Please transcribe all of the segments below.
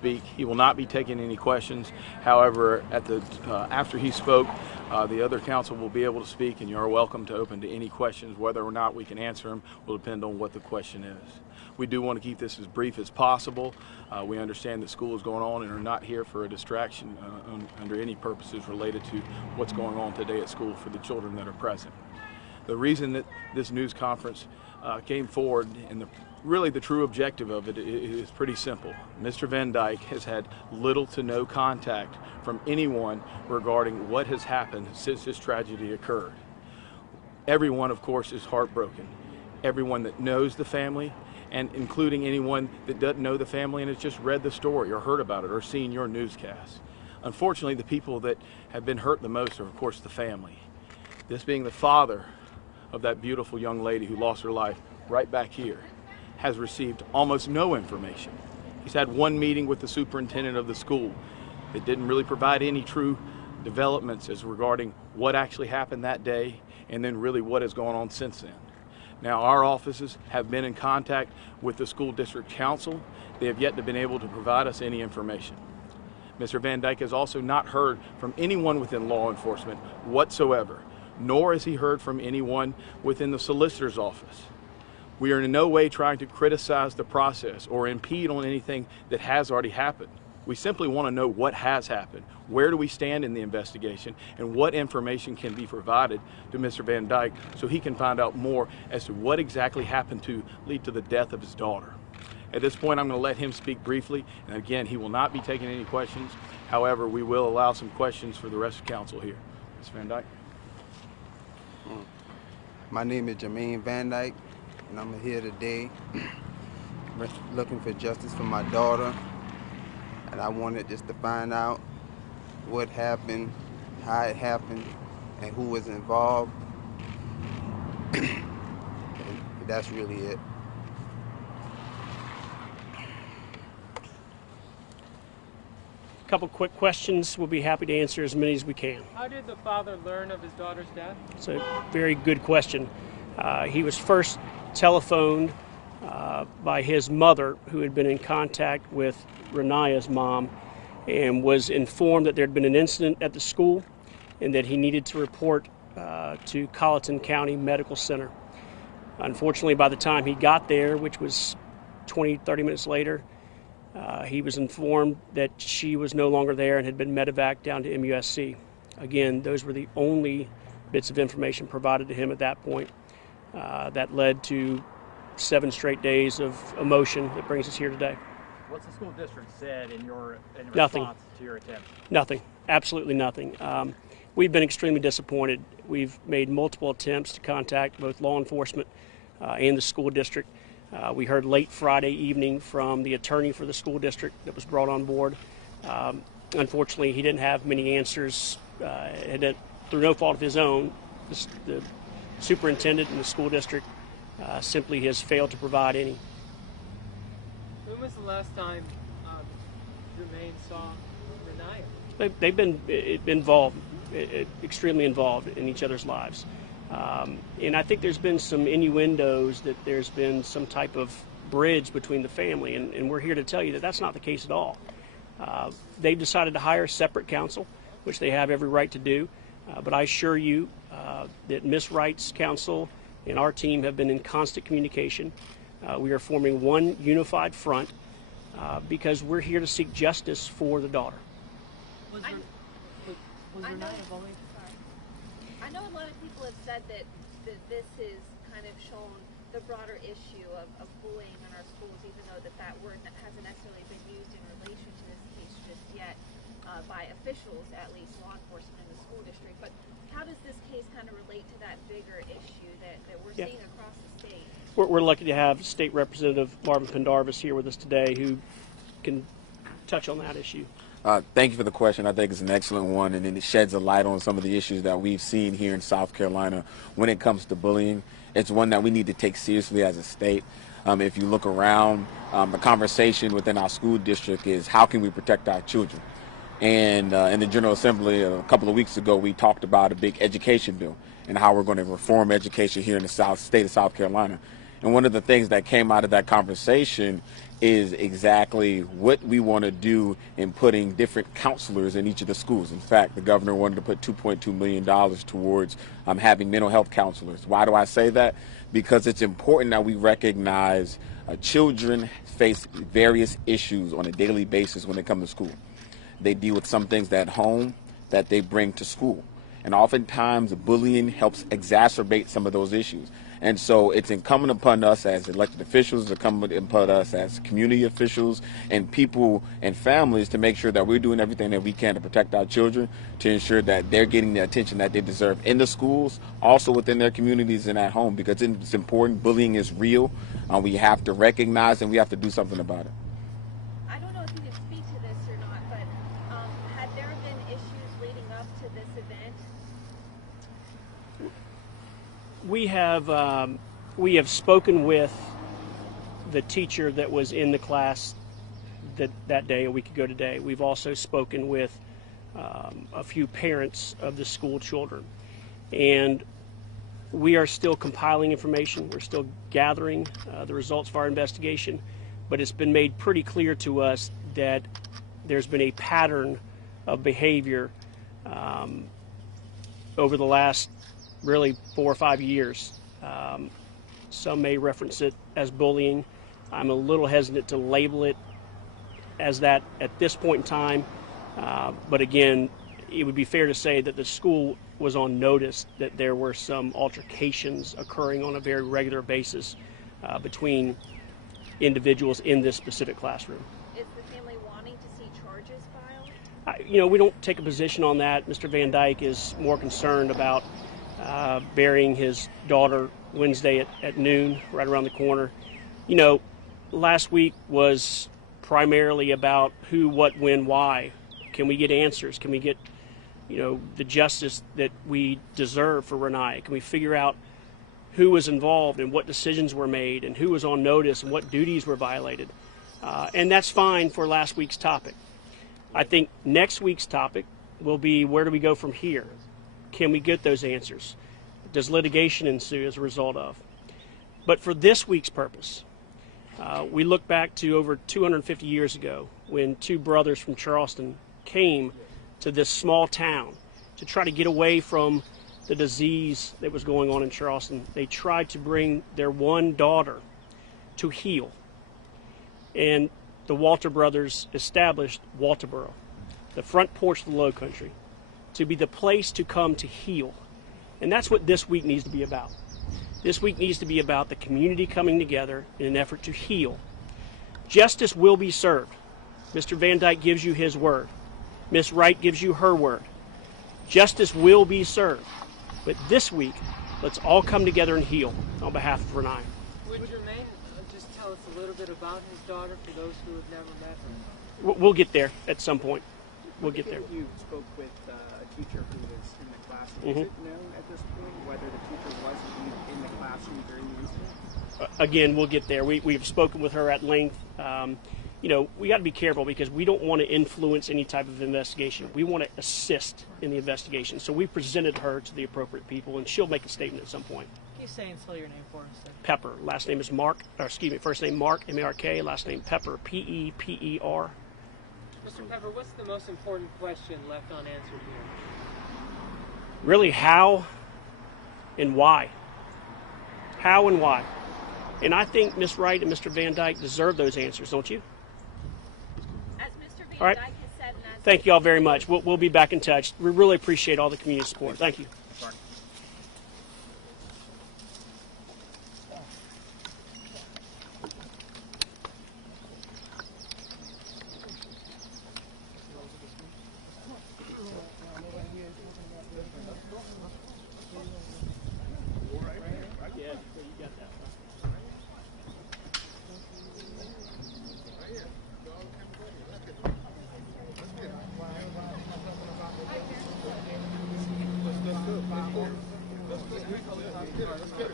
speak. He will not be taking any questions. However, after he spoke, the other counsel will be able to speak, and you are welcome to open to any questions. Whether or not we can answer them will depend on what the question is. We do want to keep this as brief as possible. We understand that school is going on and are not here for a distraction under any purposes related to what's going on today at school for the children that are present. The reason that this news conference came forward, and really the true objective of it is pretty simple. Mr. Van Dyke has had little to no contact from anyone regarding what has happened since this tragedy occurred. Everyone, of course, is heartbroken. Everyone that knows the family, and including anyone that doesn't know the family and has just read the story or heard about it or seen your newscast. Unfortunately, the people that have been hurt the most are, of course, the family. This being the father of that beautiful young lady who lost her life right back here, has received almost no information. He's had one meeting with the superintendent of the school that didn't really provide any true developments as regarding what actually happened that day and then really what has gone on since then. Now, our offices have been in contact with the school district council. They have yet to been able to provide us any information. Mr. Van Dyke has also not heard from anyone within law enforcement whatsoever, nor has he heard from anyone within the solicitor's office. We are in no way trying to criticize the process or impede on anything that has already happened. We simply want to know what has happened, where do we stand in the investigation, and what information can be provided to Mr. Van Dyke so he can find out more as to what exactly happened to lead to the death of his daughter. At this point, I'm going to let him speak briefly, and again, he will not be taking any questions. However, we will allow some questions for the rest of council here. Mr. Van Dyke. My name is Jermaine Van Dyke, and I'm here today looking for justice for my daughter. And I wanted just to find out what happened, how it happened, and who was involved. And that's really it. A couple quick questions. We'll be happy to answer as many as we can. How did the father learn of his daughter's death? It's a very good question. He was first telephoned by his mother, who had been in contact with RaNiya's mom, and was informed that there had been an incident at the school and that he needed to report to Colleton County Medical Center. Unfortunately, by the time he got there, which was 20-30 minutes later, he was informed that she was no longer there and had been medevaced down to MUSC. Again, those were the only bits of information provided to him at that point. That led to 7 straight days of emotion that brings us here today. What's the school district said in Nothing. response to your attempt? Nothing. Absolutely nothing. We've been extremely disappointed. We've made multiple attempts to contact both law enforcement and the school district. We heard late Friday evening from the attorney for the school district that was brought on board. Unfortunately, he didn't have many answers. And through no fault of his own, the superintendent and the school district simply has failed to provide any. When was the last time Jermaine saw RaNiya? They've been involved, extremely involved in each other's lives. And I think there's been some innuendos that there's been some type of bridge between the family, and we're here to tell you that that's not the case at all. They've decided to hire separate counsel, which they have every right to do, but I assure you that Ms. Wright's counsel and our team have been in constant communication. We are forming one unified front because we're here to seek justice for the daughter. I know a lot of people have said that this has kind of shown the broader issue of bullying in our schools, even though that word hasn't necessarily been used in relation to this case just yet by officials, at least law enforcement in the school district. But how does this case kind of relate to that bigger issue that we're seeing across the state? We're lucky to have State Representative Marvin Pendarvis here with us today, who can touch on that issue. Thank you for the question. I think it's an excellent one, and it sheds a light on some of the issues that we've seen here in South Carolina when it comes to bullying. It's one that we need to take seriously as a state. If you look around, the conversation within our school district is how can we protect our children? And in the General Assembly a couple of weeks ago, we talked about a big education bill and how we're going to reform education here in the state of South Carolina. And one of the things that came out of that conversation is exactly what we want to do in putting different counselors in each of the schools. In fact, the governor wanted to put $2.2 million towards having mental health counselors. Why do I say that? Because it's important that we recognize children face various issues on a daily basis when they come to school. They deal with some things at home that they bring to school. And oftentimes bullying helps exacerbate some of those issues. And so it's incumbent upon us as elected officials, it's incumbent upon us as community officials and people and families to make sure that we're doing everything that we can to protect our children, to ensure that they're getting the attention that they deserve in the schools, also within their communities and at home, because it's important. Bullying is real. We have to recognize and we have to do something about it. I don't know if you can speak to this or not, but had there been issues leading up to this event? We have spoken with the teacher that was in the class that day, a week ago today. We've also spoken with a few parents of the school children, and we are still compiling information. We're still gathering the results of our investigation, but it's been made pretty clear to us that there's been a pattern of behavior over the last really 4 or 5 years. Some may reference it as bullying. I'm a little hesitant to label it as that at this point in time, but again, it would be fair to say that the school was on notice that there were some altercations occurring on a very regular basis between individuals in this specific classroom. Is the family wanting to see charges filed? We don't take a position on that. Mr. Van Dyke is more concerned about burying his daughter Wednesday at noon, right around the corner. Last week was primarily about who, what, when, why. Can we get answers? Can we get, the justice that we deserve for RaNiya? Can we figure out who was involved and what decisions were made and who was on notice and what duties were violated? And that's fine for last week's topic. I think next week's topic will be, where do we go from here? Can we get those answers? Does litigation ensue as a result of? But for this week's purpose, we look back to over 250 years ago when two brothers from Charleston came to this small town to try to get away from the disease that was going on in Charleston. They tried to bring their one daughter to heal. And the Walter brothers established Walterboro, the front porch of the Low Country, to be the place to come to heal. And that's what this week needs to be about. This week needs to be about the community coming together in an effort to heal. Justice will be served. Mr. Van Dyke gives you his word. Ms. Wright gives you her word. Justice will be served. But this week, let's all come together and heal on behalf of RaNiya. Would Jermaine just tell us a little bit about his daughter for those who have never met her? We'll get there at some point. We'll get there. You spoke with a teacher who was in the classroom. Is it known at this point whether the teacher was indeed in the classroom during the incident? Again, we'll get there. We've spoken with her at length. We got to be careful because we don't want to influence any type of investigation. We want to assist in the investigation. So we presented her to the appropriate people, and she'll make a statement at some point. Can you say and spell your name for us, sir? Pepper. Last name is Mark. First name Mark, M-A-R-K. Last name Pepper, P-E-P-E-R. Mr. Pepper, what's the most important question left unanswered here? Really, how and why? How and why? And I think Ms. Wright and Mr. Van Dyke deserve those answers, don't you? As Mr. Van All right. Dyke has said, and as Thank you all very much. We'll be back in touch. We really appreciate all the community support. Thank you.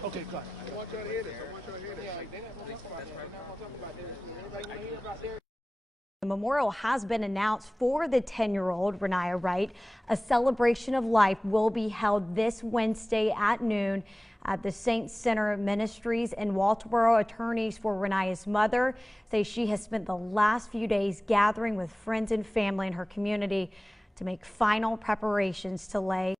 Okay, go ahead. A memorial has been announced for the 10-year-old RaNiya Wright. A celebration of life will be held this Wednesday at noon at the Saint Center Ministries in Walterboro. Attorneys for RaNiya's mother say she has spent the last few days gathering with friends and family in her community to make final preparations to lay